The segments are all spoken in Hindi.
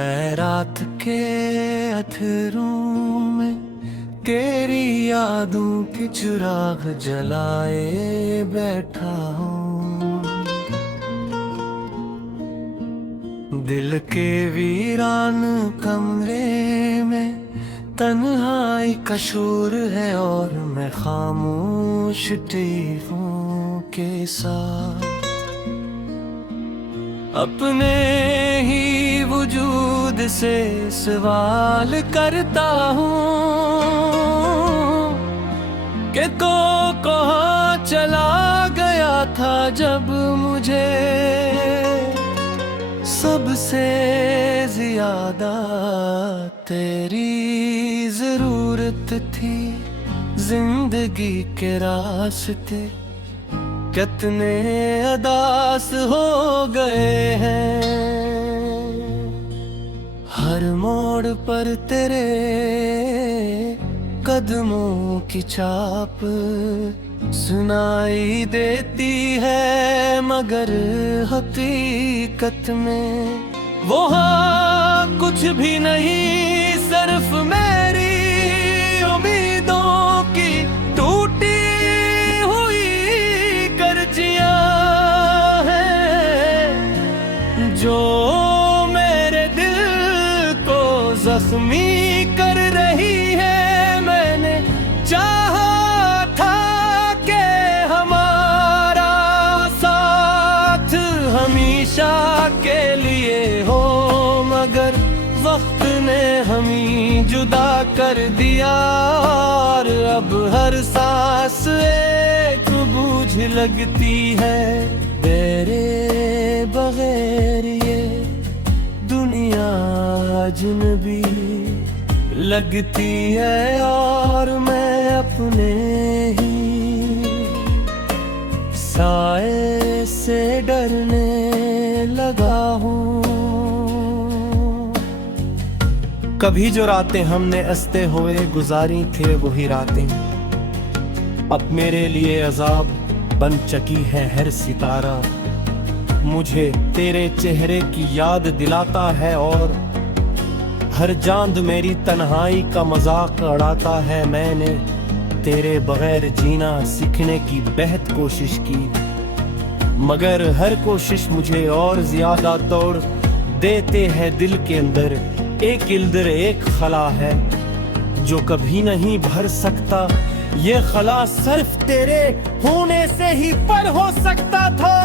मैं रात के अंधेरों में तेरी यादों की चिराग जलाए बैठा हूँ। दिल के वीरान कमरे में तन्हाई का शोर है और मैं खामोश टेकों के साथ अपने ही वजूद से सवाल करता हूँ कि तो कहाँ चला गया था जब मुझे सबसे ज्यादा तेरी जरूरत थी। जिंदगी के रास्ते कितने अदास हो गए हैं। हर मोड़ पर तेरे कदमों की छाप सुनाई देती है, मगर हकीकत में वो हाँ कुछ भी नहीं, सिर्फ मेरी उम्मीदों की टूटी जो मेरे दिल को जख्मी कर रही है। मैंने चाहा था कि हमारा साथ हमेशा के लिए हो, मगर वक्त ने हमें जुदा कर दिया और अब हर सांस एक बोझ लगती है। तेरे बगैर ये दुनिया अजनबी लगती है और मैं अपने ही साए से डरने लगा हूँ। कभी जो रातें हमने हंसते हुए गुजारी थे वही रातें अब मेरे लिए अजाब बन चकी है। हर सितारा मुझे तेरे चेहरे की याद दिलाता है और हर चांद मेरी तन्हाई का मजाक उड़ाता है। मैंने तेरे बगैर जीना सीखने की बेहद कोशिश की, मगर हर कोशिश मुझे और ज्यादा तोड़ देते हैं। दिल के अंदर एक इल्दर एक खला है जो कभी नहीं भर सकता। ये खला सिर्फ तेरे होने से ही पर हो सकता था,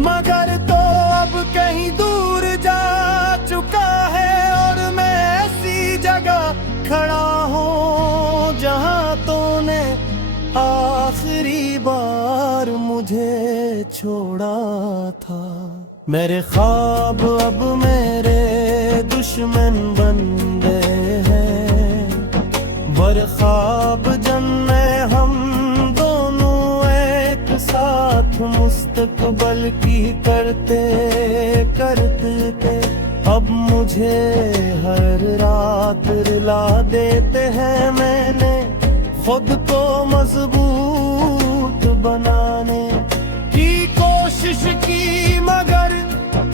मगर तो अब कहीं दूर जा चुका है और मैं ऐसी जगह खड़ा हूँ जहाँ तूने आखिरी बार मुझे छोड़ा था। मेरे ख्वाब अब मेरे दुश्मन बन गए हैं, बरख्वाब जन्मे हम दोनों एक साथ मुस्तकबल की करते करते अब मुझे हर रात रुला देते हैं। मैंने खुद को मजबूत बनाने की कोशिश की, मगर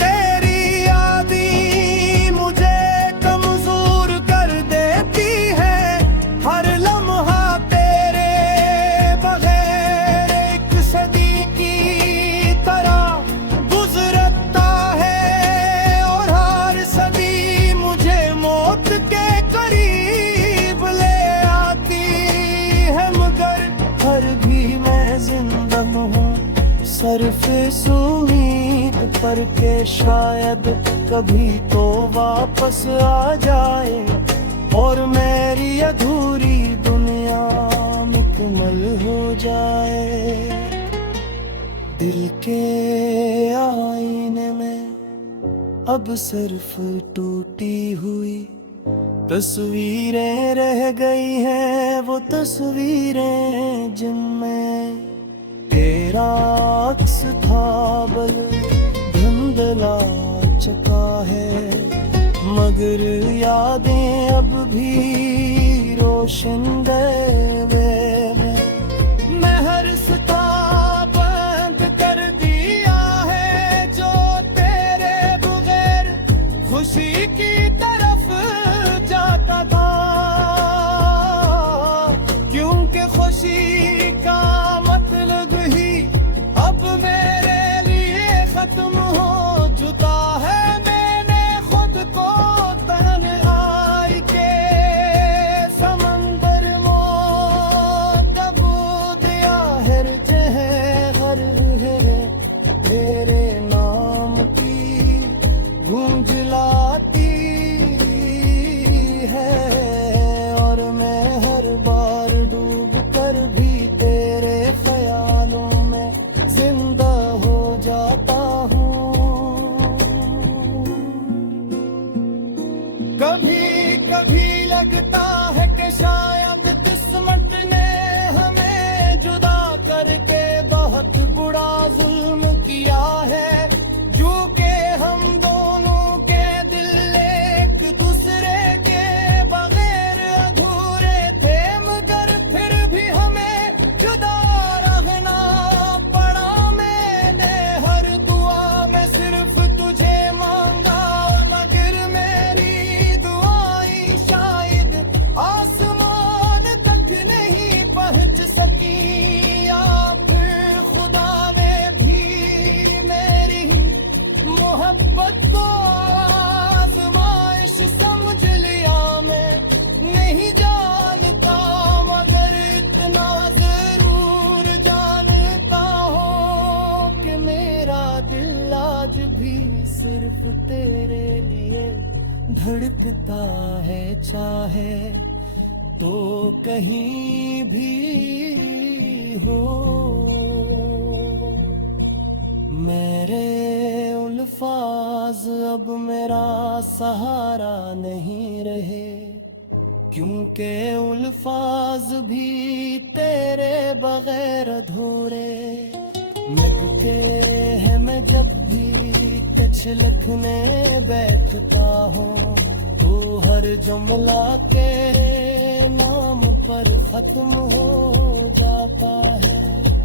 तेरी यादें मुझे कमजोर कर देती है। हर लम्हा तेरे बगैर एक सदी की तरह गुजरता है और हर सदी मुझे मौत के करीब ले आती है, मगर हर भी मैं जिंदा हूँ सिर्फ इस उम्मीद पर के शायद कभी तो वापस आ जाए और मेरी अधूरी दुनिया मुकम्मल हो जाए। दिल के आईने में अब सिर्फ टूटी हुई तस्वीरें रह गई हैं, वो तस्वीरें जिनमें तेरा अक्स था बल धुंधला चुका है, मगर यादें अब भी रोशन गए मैं हर सता बंद कर दिया है जो तेरे बगैर खुशी की जाता हूँ। कभी कभी लगता है कि शायद किस्मत ने हमें जुदा करके बहुत बुरा जुल्म किया है। जो के हम दोनों के दिल एक दूसरे के बगैर अधूरे थे, मगर फिर भी हमें जुदा रहना पड़ा। मैंने हर दुआ में सिर्फ तुझे मांगा, मगर मेरी दुआएं शायद आसमान तक नहीं पहुंच सकी। या फिर खुदा ने भी मेरी मोहब्बत को आज़माइश समझ लिया। मैं नहीं जानता, मगर इतना जरूर जानता हूँ कि मेरा दिल आज भी सिर्फ तेरे लिए धड़कता है। चाहे तो कहीं भी हो, मेरे उल्फाज अब मेरा सहारा नहीं रहे, क्योंकि उल्फाज भी तेरे बगैर अधूरे लगते हैं। मैं जब भी कुछ लिखने बैठता हूँ तो हर जुमला तेरे नाम पर खत्म हो जाता है।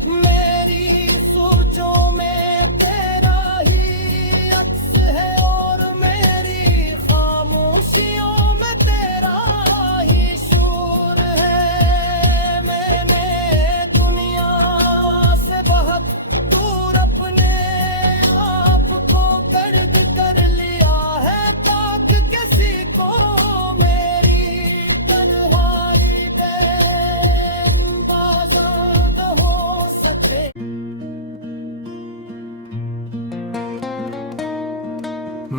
मेरी सोचों में तेरा ही अक्स है और मेरी खामोशियों में तेरा ही शोर है। मैंने दुनिया से बहुत दूर अपने आप को कर्द कर लिया है, ताकि किसी को मेरी तन्हाई बेबाज़ाद हो सके।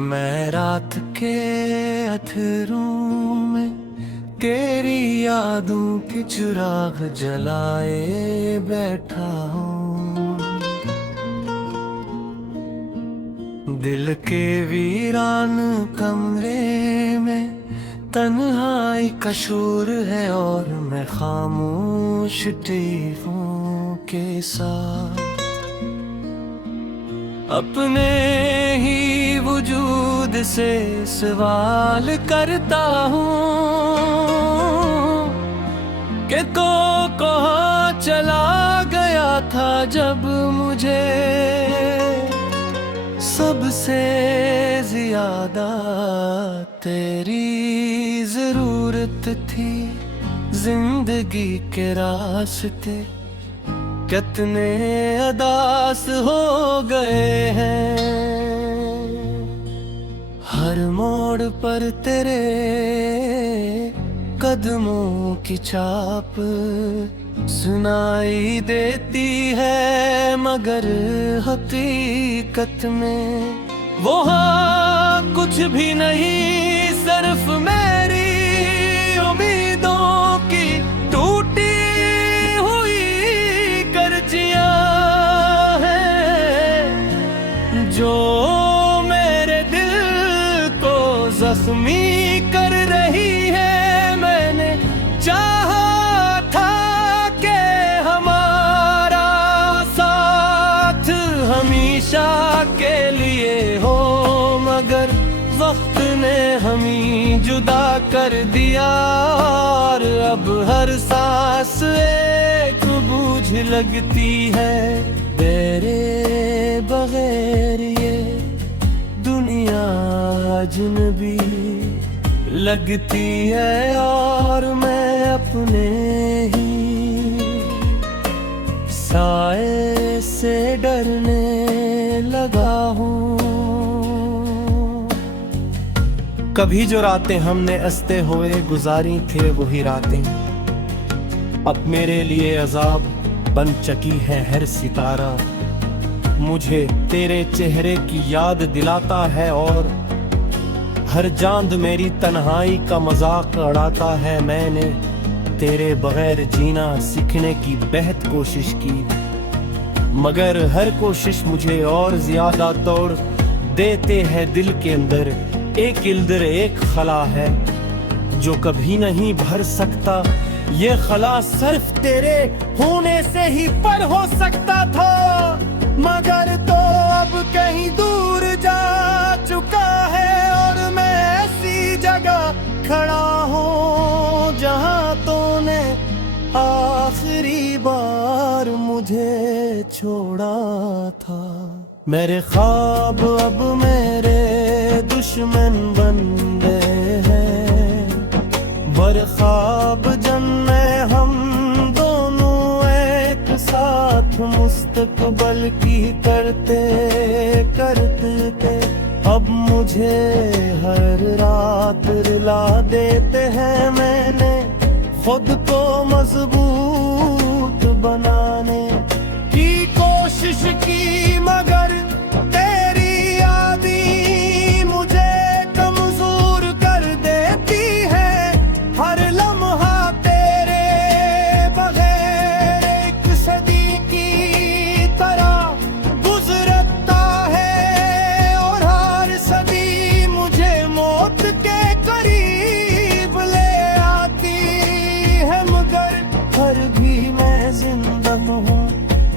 मैं रात के अधरों में तेरी यादों के चिराग जलाए बैठा हूँ। दिल के वीरान कमरे में तन्हाई का शोर है और मैं खामोश टीकों के साथ अपने ही वजूद से सवाल करता हूँ कि तो कहाँ चला गया था जब मुझे सबसे ज्यादा तेरी जरूरत थी। जिंदगी के रास्ते कितने अदास हो गए हैं। हर मोड़ पर तेरे कदमों की छाप सुनाई देती है, मगर हकीकत में वो हाँ कुछ भी नहीं, सिर्फ मेरी उम्मीदों की टूटी हुई कर्जियां हैं, जो मेरे दिल को जख्मी कर रही है। मैंने चाहा था कि हमारा साथ हमेशा के लिए हो, मगर वक्त ने हमें जुदा कर दिया और अब हर सांस एक बोझ लगती है। तेरे बगैर ये दुनिया अजनबी लगती है और मैं अपने ही साए से डरने लगा हूँ। कभी जो रातें हमने हंसते हुए गुजारी थे वही रातें अब मेरे लिए अजाब बन चकी है। हर सितारा मुझे तेरे चेहरे की याद दिलाता है और हर चांद मेरी तन्हाई का मजाक उड़ाता है। मैंने तेरे बगैर जीना सीखने की बेहद कोशिश की, मगर हर कोशिश मुझे और ज्यादा तोड़ देते हैं। दिल के अंदर एक इल्दर एक खला है जो कभी नहीं भर सकता। ये खला सिर्फ तेरे होने से ही पर हो सकता था, मगर तो अब कहीं दूर जा चुका है और मैं ऐसी जगह खड़ा हूँ जहाँ तूने आखिरी बार मुझे छोड़ा था। मेरे ख्वाब अब मेरे दुश्मन बन गए हैं, बर ख्वाब जन्मे हम दोनों एक साथ मुस्तकबल की करते करते थे। अब मुझे हर रात रुला देते हैं। मैंने खुद को मजबूत बनाने की कोशिश की, मगर तेरी यादें मुझे कमजोर कर देती है। हर लम्हा तेरे बगैर एक सदी की तरह गुजरता है और हर सदी मुझे मौत के करीब ले आती है, मगर हर भी मैं जिंदा हूँ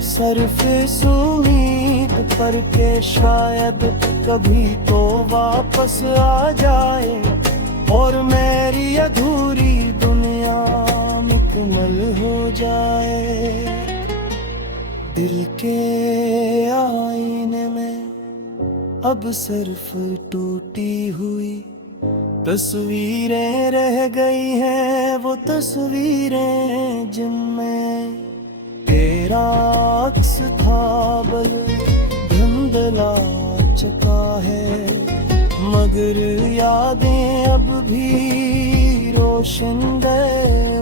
सरफे उम्मीद पर के शायद कभी तो वापस आ जाए और मेरी अधूरी दुनिया मुकम्मल हो जाए। दिल के आईने में अब सिर्फ टूटी हुई तस्वीरें रह गई हैं, वो तस्वीरें जिनमें तेरा अक्स था बल धुंधला चुका है, मगर यादें अब भी रोशन गए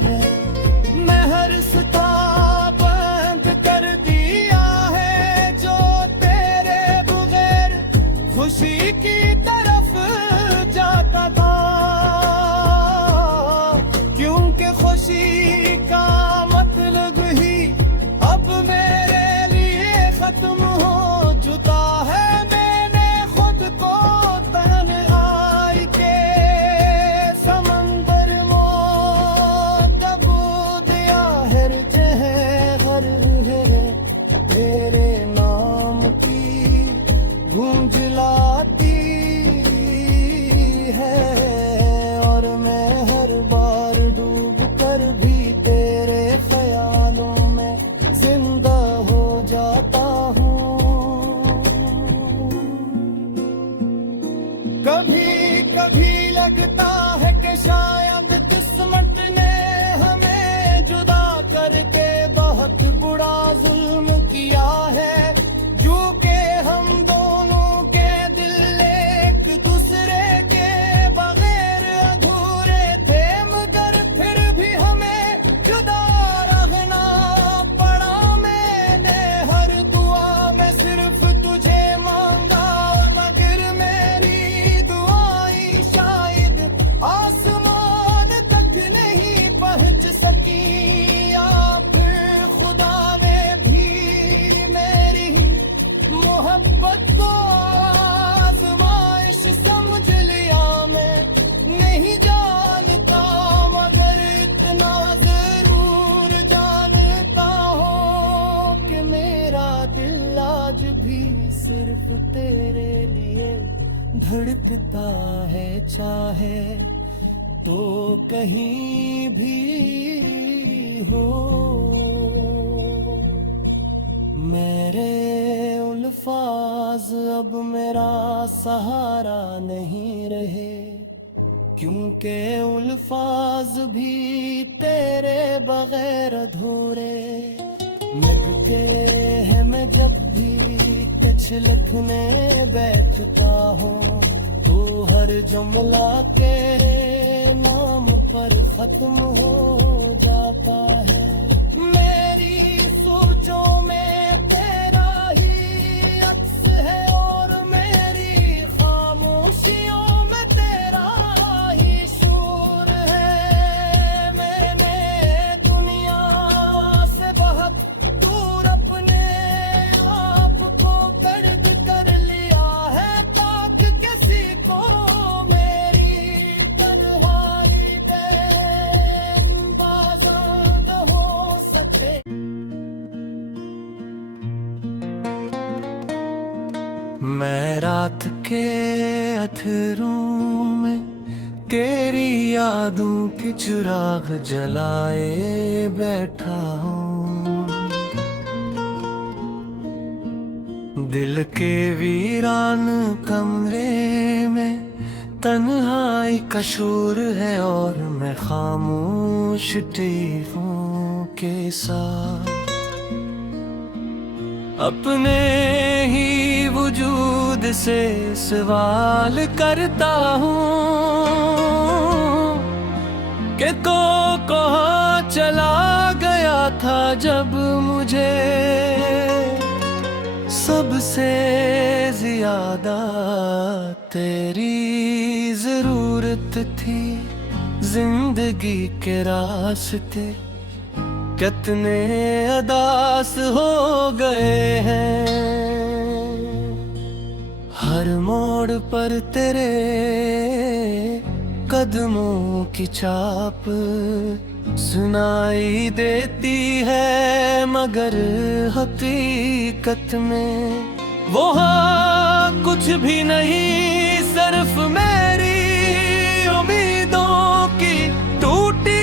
में। मैं हर सता बंद कर दिया है जो तेरे बगैर खुशी की तरफ जाता था, क्योंकि खुशी का मतलब ही अब मेरे लिए खत्म हो चुका है। मैंने खुद को तन्हाई के समंदर में डुबो दिया है। हर तेरे नाम की गूंज लाती है और मैं हर बार डूब कर भी तेरे ख्यालों में जिंदा हो जाता हूँ। कभी कभी लगता है कि शायद किस्मत ने हमें जुदा करके बहुत बुरा जुल्म किया है, जो कि हम दोनों के दिल एक दूसरे के बगैर अधूरे थे, मगर फिर भी हमें जुदा रहना पड़ा। मैंने हर दुआ में सिर्फ तुझे मांगा, मगर मेरी दुआएं शायद आसमान तक नहीं पहुंच सकी, या फिर खुदा ने भी मेरी मोहब्बत को आज़माइश समझ लिया। मैं नहीं जानता मगर इतना जरूर जानता हूँ कि मेरा दिल आज भी सिर्फ तेरे लिए धड़कता है, चाहे तो कहीं भी हो। मेरे उल्फाज अब मेरा सहारा नहीं रहे, क्योंकि उल्फाज भी तेरे बगैर अधूरे लगते हैं। मैं जब भी कुछ लिखने बैठता हूँ तो हर जुमला तेरे नाम पर खत्म हो जाता है। मेरी सोचों में तेरा ही अक्स है और मेरी खामोशियों में तेरा ही शोर है। मैंने दुनिया से बहुत दूर अपने मैं रात के अधरों में तेरी यादों के चिराग जलाए बैठा हूँ। दिल के वीरान कमरे में तन्हाई का शोर है और मैं खामोश टेकों के साथ अपने ही वजूद से सवाल करता हूँ कि तो कहाँ चला गया था जब मुझे सबसे ज्यादा तेरी जरूरत थी। जिंदगी के रास्ते कितने अदास हो गए हैं। हर मोड़ पर तेरे कदमों की छाप सुनाई देती है, मगर हकीकत में वो हाँ कुछ भी नहीं, सिर्फ मेरी उम्मीदों की टूटी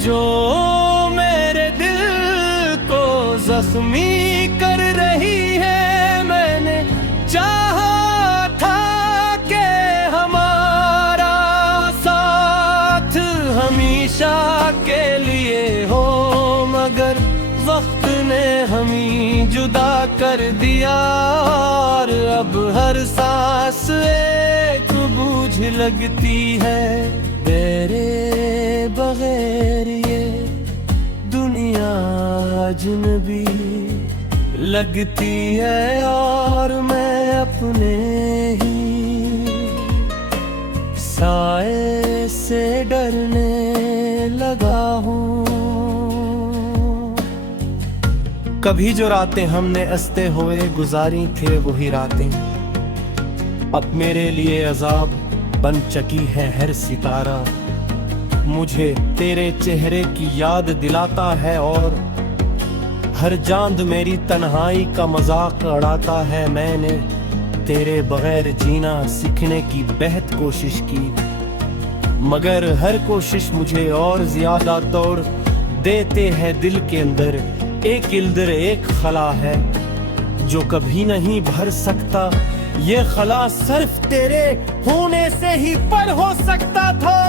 जो मेरे दिल को जख्मी कर रही है। मैंने चाहा था कि हमारा साथ हमेशा के लिए हो, मगर वक्त ने हमें जुदा कर दिया और अब हर सांस एक बोझ लगती है। तेरे बगैर ये दुनिया अजनबी लगती है और मैं अपने ही साए से डरने लगा हूँ। कभी जो रातें हमने हंसते हुए गुजारी थे वही रातें अब मेरे लिए अजाब बन चकी है। हर सितारा मुझे तेरे चेहरे की याद दिलाता है और हर चांद मेरी तन्हाई का मजाक उड़ाता है। मैंने तेरे बगैर जीना सीखने की बेहद कोशिश की, मगर हर कोशिश मुझे और ज्यादा तोड़ देते हैं। दिल के अंदर एक इल्दर एक खला है जो कभी नहीं भर सकता। ये खला सिर्फ तेरे होने से ही पर हो सकता था,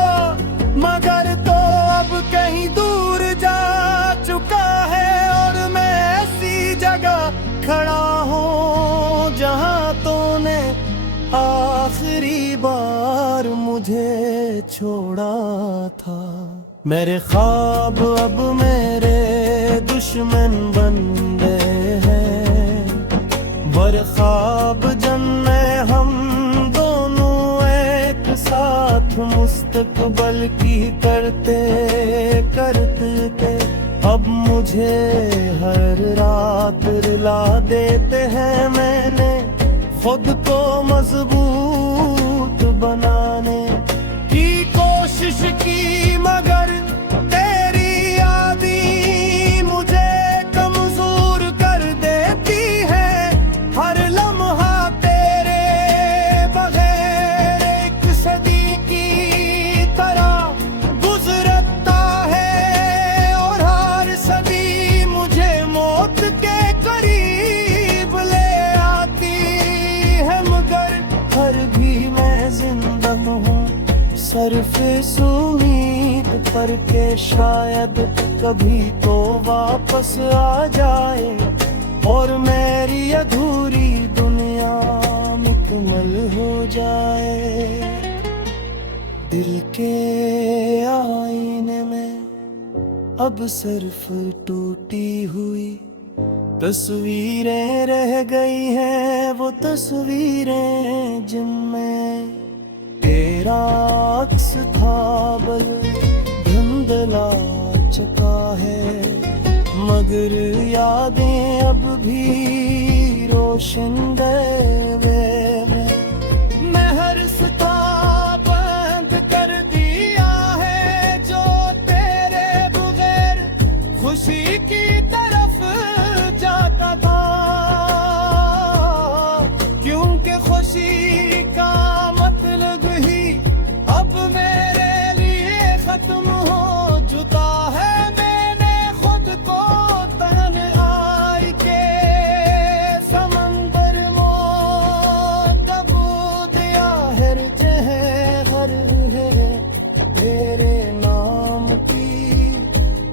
मगर तो अब कहीं दूर जा चुका है और मैं ऐसी जगह खड़ा हूँ जहाँ तूने आखिरी बार मुझे छोड़ा था। मेरे ख्वाब अब मेरे दुश्मन बन गए हैं, बरख्वाब जन्मे हम दोनों एक साथ मुस्तकबल की करते करते अब मुझे हर रात रुला देते हैं। मैंने खुद को मजबूत बनाने की कोशिश की, मगर तेरी यादें मुझे कमजोर कर देती है। हर लम्हा तेरे बगैर एक सदी की तरह गुजरता है और हर सदी मुझे मौत के करीब ले आती है, मगर हर भी मैं जिंदा हूँ सरफे उम्मीद पर के शायद कभी तो वापस आ जाए और मेरी अधूरी दुनिया मुकम्मल हो जाए। दिल के आईने में अब सिर्फ टूटी हुई तस्वीरें रह गई हैं, वो तस्वीरें जिनमें तेरा अक्स था बल धुंधला चुका है, मगर यादें अब भी रोशन गए में हर सिता बंद कर दिया है जो तेरे बगैर खुशी की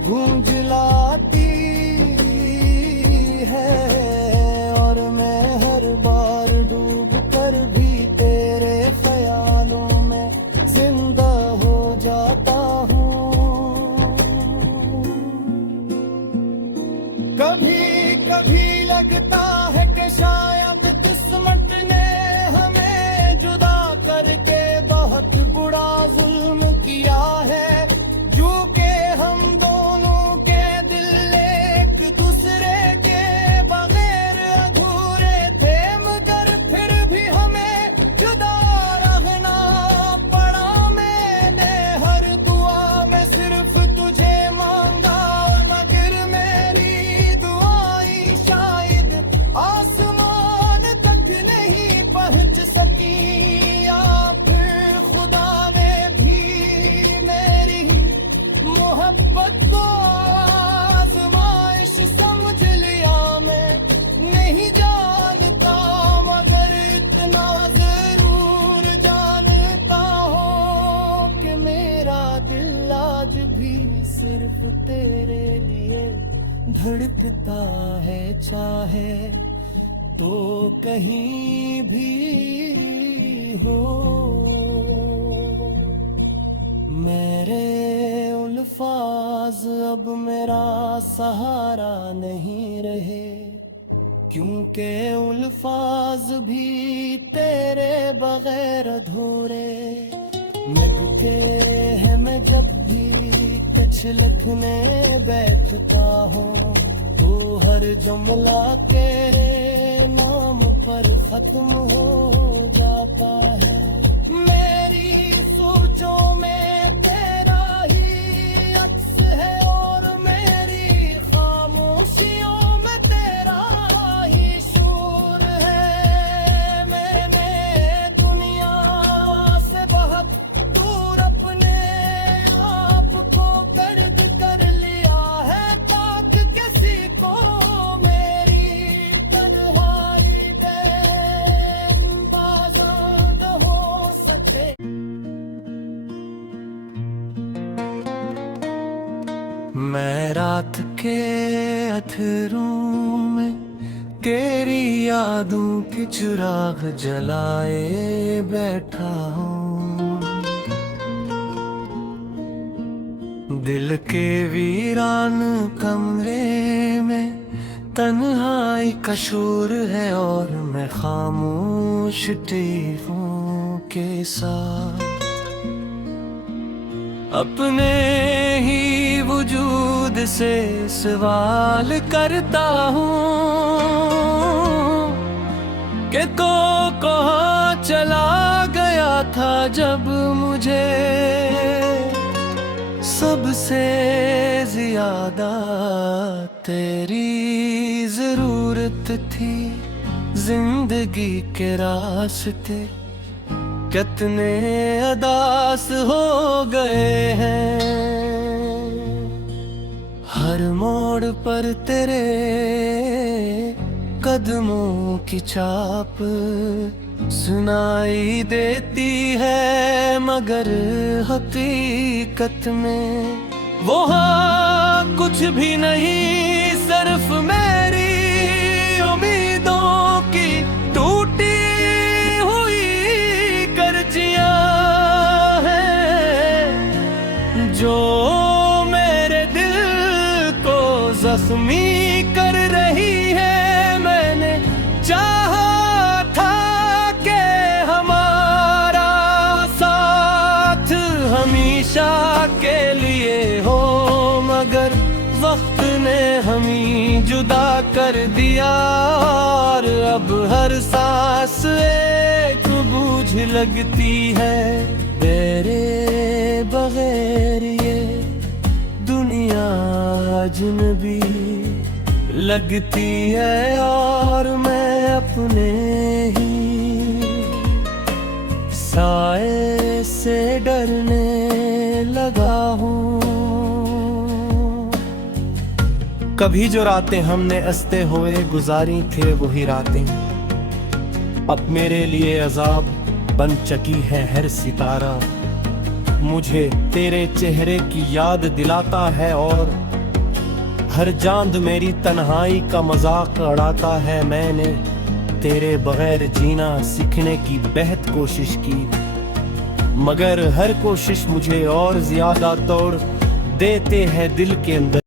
गूंज लाती है, और मैं हर बार डूब कर भी तेरे ख्यालों में जिंदा हो जाता हूँ। कभी कभी लगता है कि शायद किस्मत ने हमें जुदा करके बहुत बुरा जुल्म किया है, जो के हम दोनों के दिल एक दूसरे के बगैर अधूरे थे, मगर फिर भी हमें जुदा रहना पड़ा। मैंने हर दुआ में सिर्फ तुझे मांगा, मगर मेरी दुआएं शायद आसमान तक नहीं पहुंच सकी, या फिर खुदा ने भी मेरी मोहब्बत को आज़माइश समझ लिया। मैं नहीं जानता, मगर इतना जरूर जानता हूँ कि मेरा दिल आज भी सिर्फ तेरे लिए धड़कता है, चाहे तो कहीं भी हो। मेरे उल्फाज अब मेरा सहारा नहीं रहे, क्योंकि उल्फाज भी तेरे बगैर अधूरे लगते हैं। मैं जब भी कुछ लिखने बैठता हूँ तो हर जुमला तेरे नाम पर खत्म हो जाता है। मेरी सोचों में तेरा ही अक्स है, और मेरी खामोशियों में तेरा ही शोर है। मैंने दुनिया से बहुत दूर अपने आप को कर्द कर लिया है, ताकि किसी को मेरी तन्हाई बेबाजान हो सके। मैं रात के अधरों में तेरी यादों के चिराग जलाए बैठा हूँ। दिल के वीरान कमरे में तन्हाई का शोर है, और मैं खामोश टेकों के साथ अपने ही वजूद से सवाल करता हूँ कि तो कहाँ चला गया था जब मुझे सबसे ज्यादा तेरी जरूरत थी। जिंदगी के रास्ते कितने अदास हो गए हैं, हर मोड़ पर तेरे कदमों की छाप सुनाई देती है, मगर हकीकत में वहाँ कुछ भी नहीं, सिर्फ मेरी उम्मीदों की टूटी हुई कर्जियां हैं, जो मेरे दिल को जख्मी कर रही है। मैंने चाहा था कि हमारा साथ हमेशा के लिए हो, मगर वक्त ने हमें जुदा कर दिया, और अब हर सांस एक बोझ लगती है। तेरे बगैर ये दुनिया अजनबी लगती है, और मैं अपने ही साए से डरने लगा हूँ। कभी जो रातें हमने हंसते हुए गुजारी थे वही रातें अब मेरे लिए अजाब बन चकी है। हर सितारा मुझे तेरे चेहरे की याद दिलाता है, और हर चांद मेरी तन्हाई का मजाक उड़ाता है। मैंने तेरे बगैर जीना सीखने की बेहद कोशिश की, मगर हर कोशिश मुझे और ज्यादा तोड़ देते हैं दिल के अंदर।